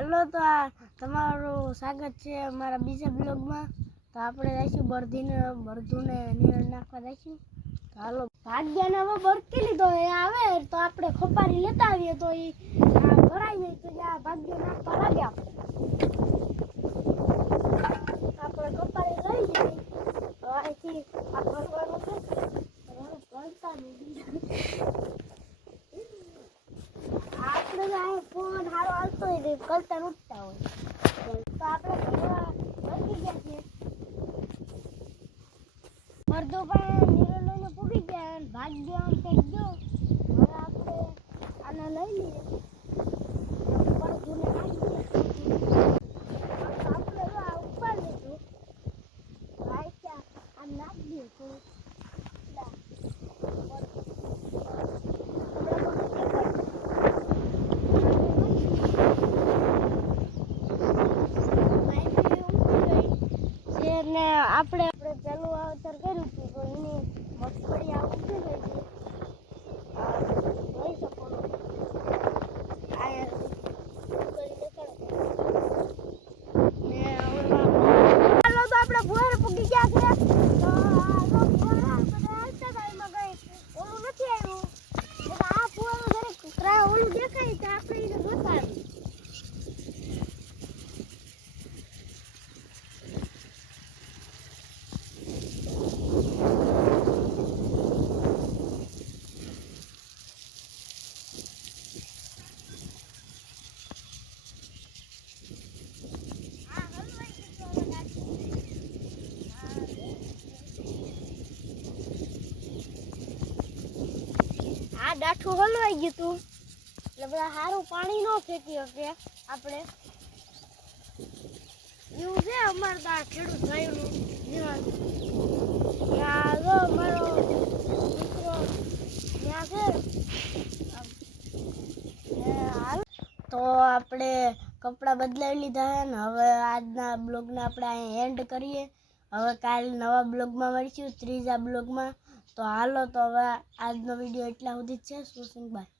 હાલો તો આ તમારું સ્વાગત છે અમારા બીજા બ્લોગમાં. તો આપણે જઈશું બરધુને નીરણ નાખવા જઈશું. હાલો ભાગ્યાને હવે બરકી લીધો એ આવે તો આપણે ખોપારી લેતા આવીએ તો એ ભરાઈ જાય તો જ્યાં ભાગ્ય નાખવા લાગે આપણે ખોપારી લઈ જઈએ તો અહીંથી આ ભરવાનું છે ભરતા નહીં આપણે ફોન સારો આવતો હોય કરતા ઉઠતા હોય તો આપણે બચી ગયા છીએ મરદો પણ નિરલોને પૂગી ગયા અને ભાગ્ય કંઈક ગયો. હવે આપણે આને લઈ લઈએ મરદોને નાખી આપણે આ ઉપર લીધું ભાઈ ત્યાં આમ નાખી દઈએ થોડું ને આપણે ચાલુ વાવતર કર્યું હતું તો એની મગફળી આ ઉગી ગઈ છે જોઈ શકો છો. ચાલો તો આપણે ફુવારે પૂગી ગયા છે તો ફુવારા બધા હાલતા હતા એમાં કઈ ઓલું નથી આવ્યું આ ફુવારો દરેક ઓલું દેખાય તો આપણે એને જોતા આવી ડાઠું હલવાઈ ગયું તું એટલે બધા સારું પાણી ન ફેંકી શકે આપણે એવું છે અમારે તો આ ખેડૂત ભાઈનું જીવન. ત્યાં જો મારો દીકરો ત્યાં છે હાલ તો આપણે કપડાં બદલાવી લીધા છે ને હવે આજના બ્લોગને આપણે અહીં એન્ડ કરીએ. હવે કાલ નવા બ્લોગમાં મળીશું ત્રીજા બ્લોગમાં. તો હાલો તો હવે આજનો વિડીયો એટલા સુધી જ છે. સુસિંગ બાય.